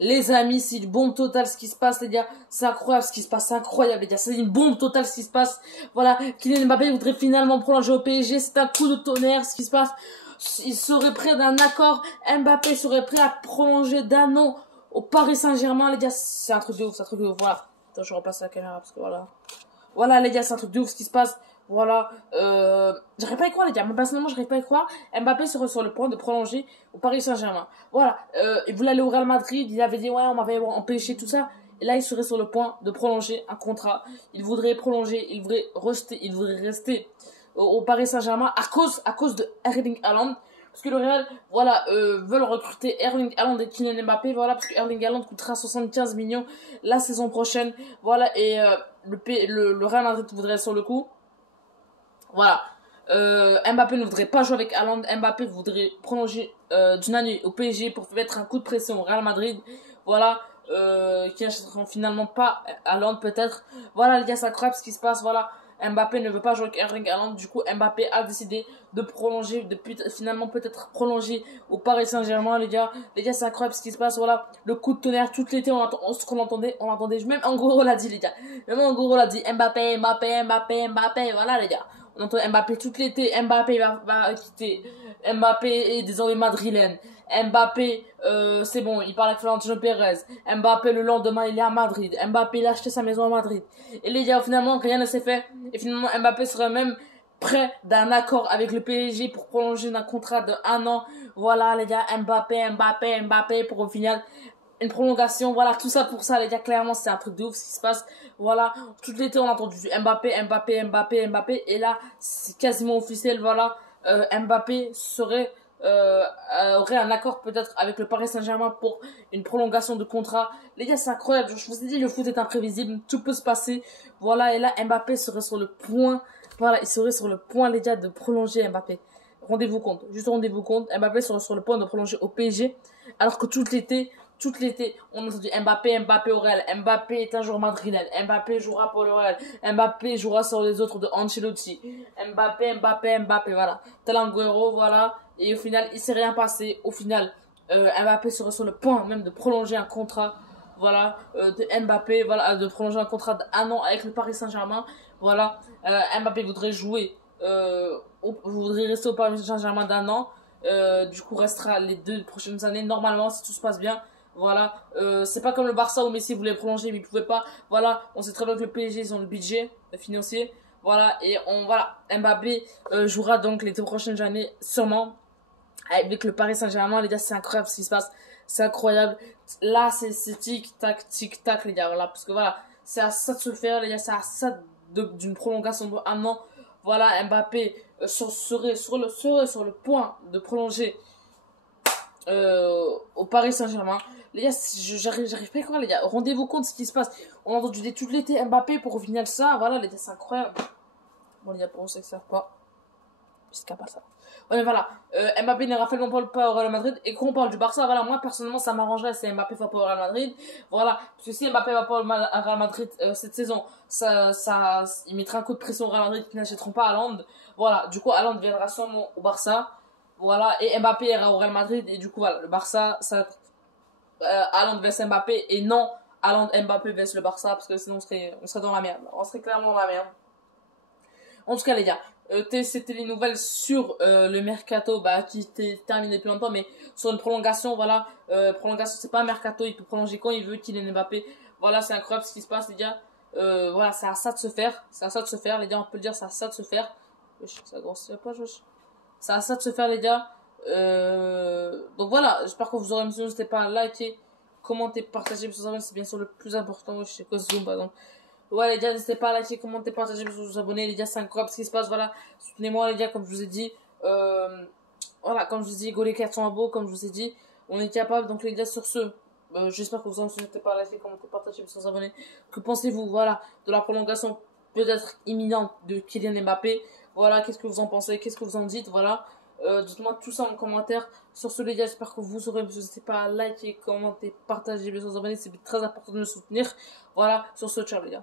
Les amis, c'est une bombe totale ce qui se passe, les gars. C'est incroyable ce qui se passe, c'est incroyable, les gars. C'est une bombe totale ce qui se passe. Voilà, Kylian Mbappé voudrait finalement prolonger au PSG. C'est un coup de tonnerre ce qui se passe. Il serait prêt d'un accord. Mbappé serait prêt à prolonger d'un an au Paris Saint-Germain, les gars. C'est un truc de ouf, c'est un truc de ouf. Voilà. Attends, je replace la caméra parce que voilà. Voilà, les gars, c'est un truc de ouf ce qui se passe. Voilà, j'arrive pas à y croire, les gars. Moi, personnellement, j'arrive pas à y croire. Mbappé serait sur le point de prolonger au Paris Saint-Germain. Voilà, il voulait aller au Real Madrid. Il avait dit, ouais, on m'avait empêché, tout ça. Et là, il serait sur le point de prolonger un contrat. Il voudrait prolonger, il voudrait rester au Paris Saint-Germain à cause de Erling Haaland. Parce que le Real, voilà, veulent recruter Erling Haaland et Kylian Mbappé. Voilà, parce que Erling Haaland coûtera 75 millions la saison prochaine. Voilà, et le Real Madrid voudrait sur le coup. Voilà. Mbappé ne voudrait pas jouer avec Haaland. Mbappé voudrait prolonger d'une année au PSG pour mettre un coup de pression au Real Madrid. Voilà. Qui n'achèteront finalement pas Haaland peut-être. Voilà les gars, c'est incroyable ce qui se passe. Voilà. Mbappé ne veut pas jouer avec Erling Haaland. Du coup, Mbappé a décidé de prolonger, finalement peut-être prolonger au Paris Saint-Germain, les gars. Les gars, c'est incroyable ce qui se passe. Voilà. Le coup de tonnerre, tout l'été, ce qu'on entendait, on entendait. Même Ngoro l'a dit, les gars. Même Ngoro l'a dit. Mbappé, Mbappé, Mbappé, Mbappé. Voilà, les gars. On entend Mbappé tout l'été. Mbappé va quitter. Mbappé est désormais madrilène. Mbappé, c'est bon, il parle avec Florentino Pérez. Mbappé, le lendemain, il est à Madrid. Mbappé, il a acheté sa maison à Madrid. Et les gars, finalement, rien ne s'est fait. Et finalement, Mbappé serait même près d'un accord avec le PSG pour prolonger un contrat de 1 an. Voilà, les gars, Mbappé, pour au final, une prolongation. Voilà, tout ça pour ça, les gars, clairement, c'est un truc de ouf ce qui se passe. Voilà, tout l'été, on a entendu Mbappé. Et là, c'est quasiment officiel, voilà. Mbappé aurait un accord peut-être avec le Paris Saint-Germain pour une prolongation de contrat. Les gars, c'est incroyable. Je vous ai dit, le foot est imprévisible. Tout peut se passer. Voilà, et là, Mbappé serait sur le point. Voilà, il serait sur le point, les gars, de prolonger Mbappé. Rendez-vous compte. Juste rendez-vous compte. Mbappé serait sur le point de prolonger au PSG. Alors que tout l'été, on a entendu Mbappé au Real. Mbappé est un joueur madrilène. Mbappé jouera pour le Real. Mbappé jouera sur les autres de Ancelotti. Mbappé, voilà. Talanguero, voilà. Et au final, il s'est rien passé. Au final, Mbappé serait sur le point même de prolonger un contrat. Voilà, de Mbappé, voilà, de prolonger un contrat d'1 an avec le Paris Saint-Germain. Voilà, Mbappé voudrait voudrait rester au Paris Saint-Germain d'1 an. Du coup, restera les 2 prochaines années. Normalement, si tout se passe bien. Voilà, c'est pas comme le Barça où Messi voulait prolonger mais il pouvait pas. Voilà, on sait très bien que le PSG ils ont le budget financier. Voilà, et Mbappé jouera donc les 2 prochaines années sûrement avec le Paris Saint-Germain. Les gars, c'est incroyable ce qui se passe. C'est incroyable. Là, c'est tic tac les gars. Voilà, parce que voilà, c'est à ça de se faire les gars, c'est à ça d'une prolongation de 1 an. Voilà, Mbappé serait sur le point de prolonger au Paris Saint-Germain. Les gars, j'arrive pas à croire, les gars. Rendez-vous compte de ce qui se passe. On a entendu tout l'été Mbappé pour au final ça. Voilà, les gars, c'est incroyable. Bon, les gars, pour ceux qui savent pas, puisqu'à pas ça. Ouais, mais voilà. Mbappé n'ira finalement pas au Real Madrid. Et quand on parle du Barça, voilà, moi, personnellement, ça m'arrangerait si Mbappé va pas au Real Madrid. Voilà. Parce que si Mbappé va pas au Real Madrid cette saison, il mettra un coup de pression au Real Madrid qui n'achèteront pas Haaland. Voilà. Du coup, Haaland viendra sûrement au Barça. Voilà. Et Mbappé ira au Real Madrid. Et du coup, voilà. Le Barça, Haaland vs Mbappé et non Haaland Mbappé vs le Barça parce que sinon on serait dans la merde. On serait clairement dans la merde. En tout cas les gars, c'était les nouvelles sur le mercato qui était terminé depuis longtemps mais sur une prolongation voilà, prolongation c'est pas un mercato, il peut prolonger quand il veut Kylian Mbappé. Voilà, c'est incroyable ce qui se passe les gars. Voilà, c'est à ça de se faire, les gars, on peut le dire, c'est à ça de se faire. Ça grossit pas, c'est à ça de se faire les gars. Donc voilà, j'espère que vous aurez aimé. N'hésitez pas à liker, commenter, partager, c'est bien sûr le plus important. Je sais quoi, Zoom par exemple. Ouais les gars, n'hésitez pas à liker, commenter, partager, vous abonner les gars, c'est incroyable ce qui se passe. Voilà, soutenez-moi les gars, comme je vous ai dit. Voilà, comme je vous ai dit, go les cartons à beau, comme je vous ai dit, on est capable. Donc les gars, sur ce, j'espère que vous en n'hésitez pas à liker, commenter, partager, vous abonner. Que pensez-vous, voilà, de la prolongation peut-être imminente de Kylian Mbappé? Voilà, qu'est-ce que vous en pensez, qu'est-ce que vous en dites? Voilà. Dites-moi tout ça en commentaire. Sur ce les gars, j'espère que vous aurez. N'hésitez pas à liker, commenter, partager, vous abonner. C'est très important de me soutenir. Voilà, sur ce, ciao les gars.